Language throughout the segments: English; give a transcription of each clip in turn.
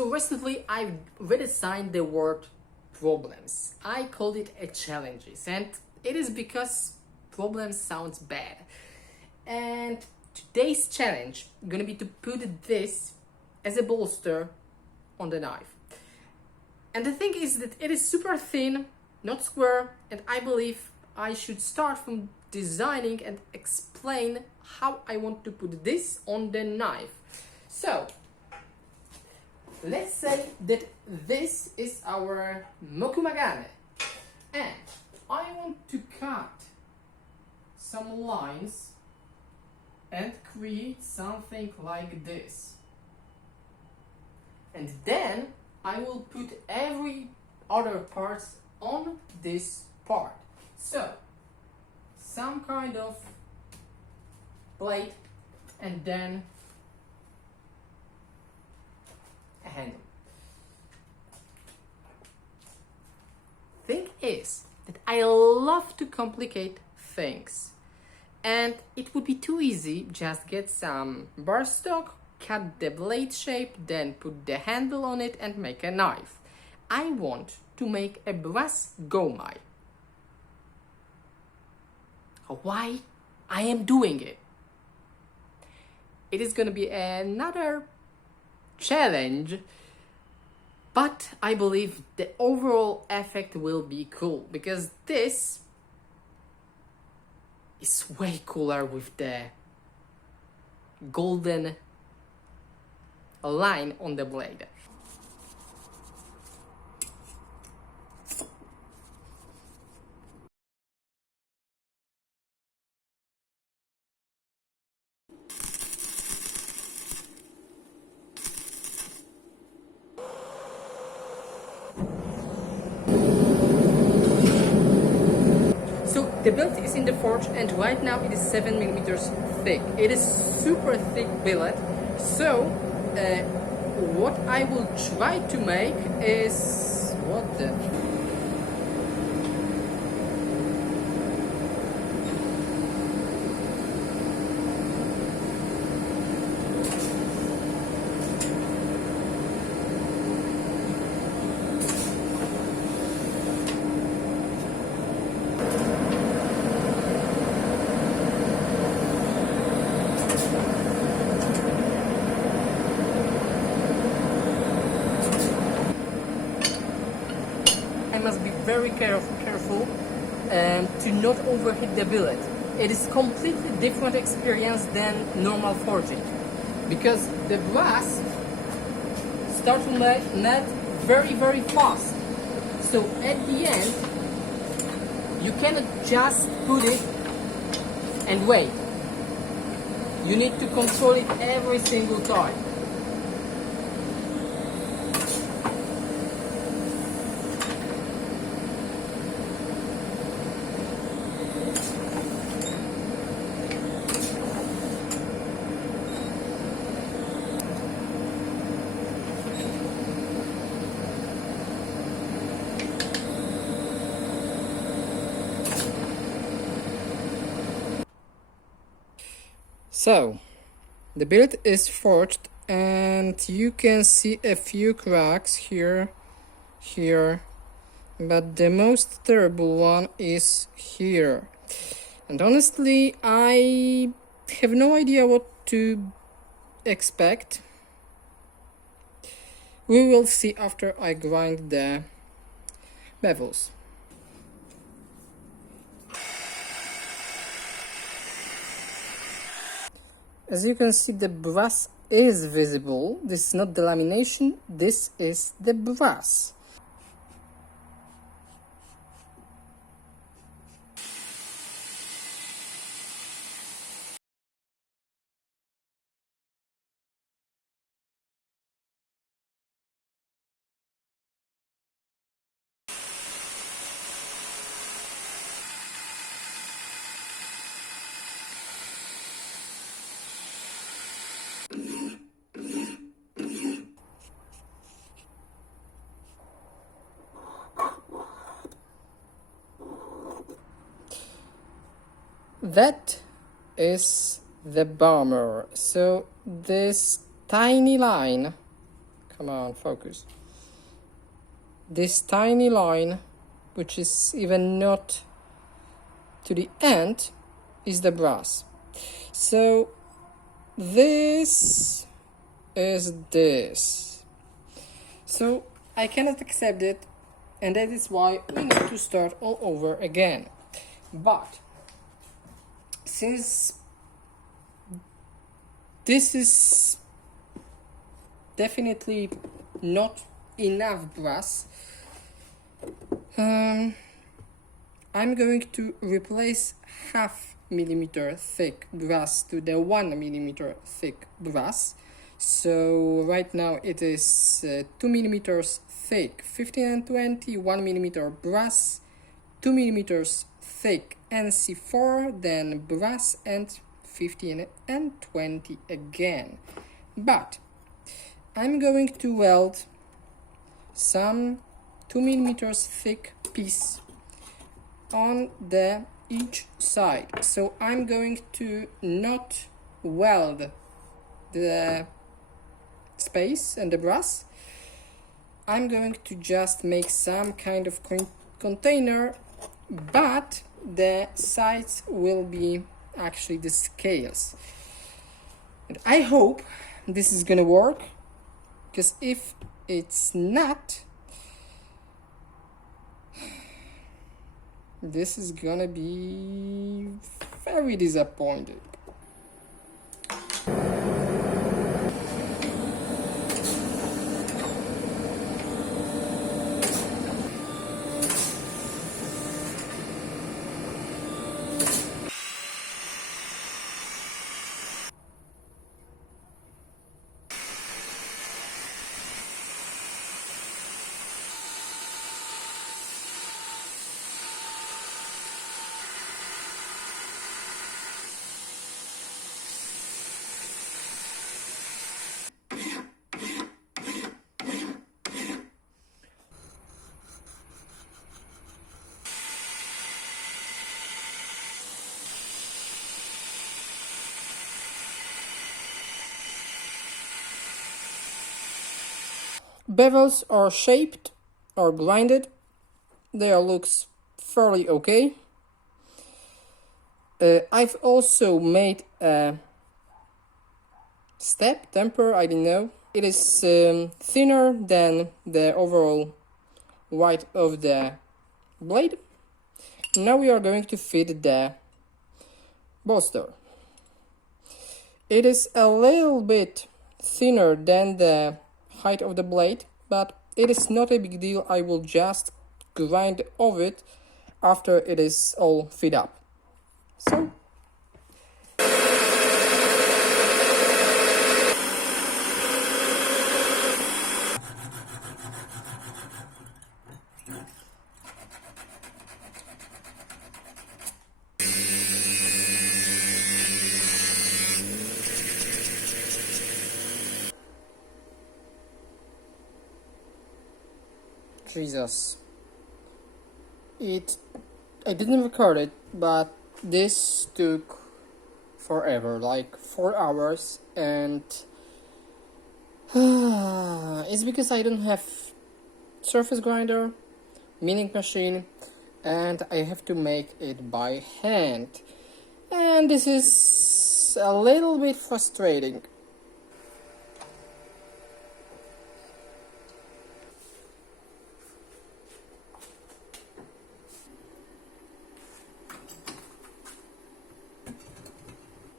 So recently I've redesigned the word problems. I called it a challenges, and it is because problems sounds bad. And today's challenge gonna be to put this as a bolster on the knife. And the thing is that it is super thin, not square, and I believe I should start from designing and explain how I want to put this on the knife. So let's say that this is our mokume gane, and I want to cut some lines and create something like this. And then I will put every other parts on this part. So some kind of blade and then a handle. Thing is that I love to complicate things, and it would be too easy just get some bar stock, cut the blade shape, then put the handle on it and make a knife. I want to make a brass gane. Why I am doing it? It is gonna be another challenge, but I believe the overall effect will be cool because this is way cooler with the golden line on the blade. So the billet is in the forge, and right now it is 7 millimeters thick. It is super thick billet. So what I will try to make is what the I must be very careful to not overheat the billet. It is completely different experience than normal forging because the brass starts to melt very fast. So at the end you cannot just put it and wait. You need to control it every single time. So the billet is forged, and you can see a few cracks here, but the most terrible one is here. And honestly, I have no idea what to expect. We will see after I grind the bevels. As you can see, the brass is visible. This is not the lamination, this is the brass. That is the bummer. So this tiny line Come on, focus. This tiny line, which is even not to the end, is the brass. So this is this. So I cannot accept it, and that is why we need to start all over again. But since this is definitely not enough brass, I'm going to replace half millimeter thick brass to the 1 millimeter thick brass. So right now it is 2 millimeters thick 15 and 20, 1 millimeter brass, 2 millimeters thick NC4, then brass, and 15 and 20 again. But I'm going to weld some 2 millimeters thick piece on the each side. So I'm going to not weld the space and the brass. I'm going to just make some kind of container, but the sides will be actually the scales. And I hope this is gonna work, because if it's not, this is gonna be very disappointing. Bevels are shaped or grinded. They looks fairly okay. I've also made a step temper, I don't know. It is thinner than the overall width of the blade. Now we are going to fit the bolster. It is a little bit thinner than the height of the blade, but it is not a big deal. I will just grind of it after it is all fit up. So Jesus. I didn't record it, but this took forever, like 4 hours, and it's because I don't have surface grinder, milling machine, and I have to make it by hand. And this is a little bit frustrating.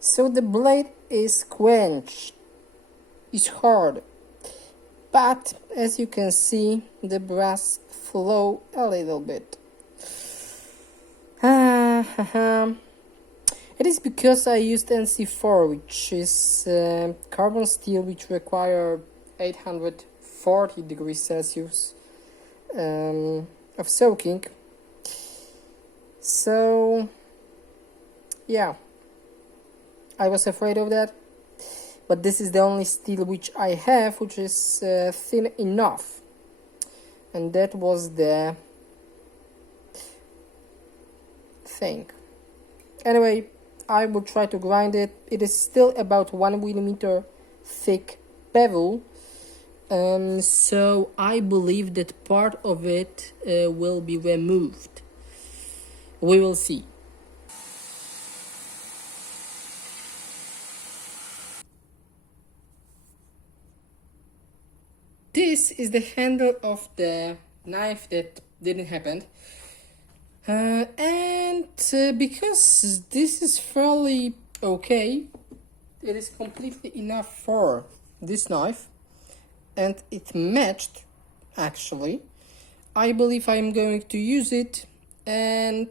So the blade is quenched, it's hard, but as you can see, the brass flow a little bit. It is because I used NC4, which is carbon steel, which require 840 degrees Celsius of soaking. So yeah, I was afraid of that, but this is the only steel which I have, which is thin enough, and that was the thing. Anyway, I will try to grind it. It is still about 1 millimeter thick bevel, So I believe that part of it will be removed. We will see. This is the handle of the knife that didn't happen. Because this is fairly okay, it is completely enough for this knife, and it matched actually. I believe I'm going to use it, and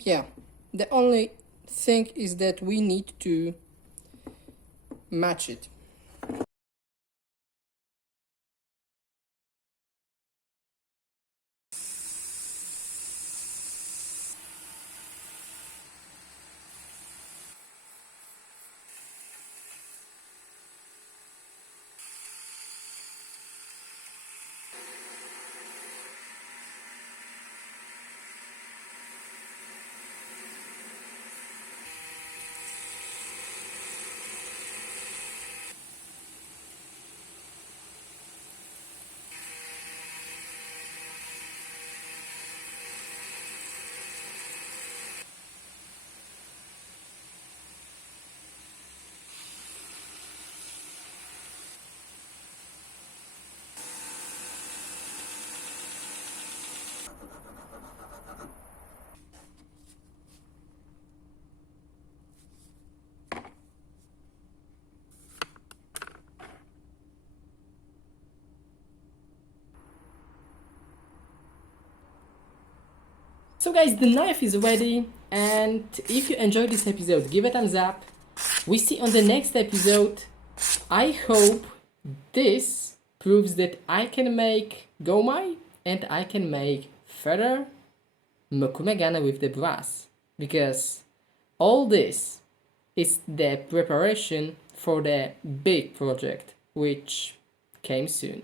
yeah, the only thing is that we need to match it. So guys, the knife is ready, and if you enjoyed this episode, give a thumbs up. We see on the next episode. I hope this proves that I can make gomai and I can make further mokume gane with the brass, because all this is the preparation for the big project which came soon.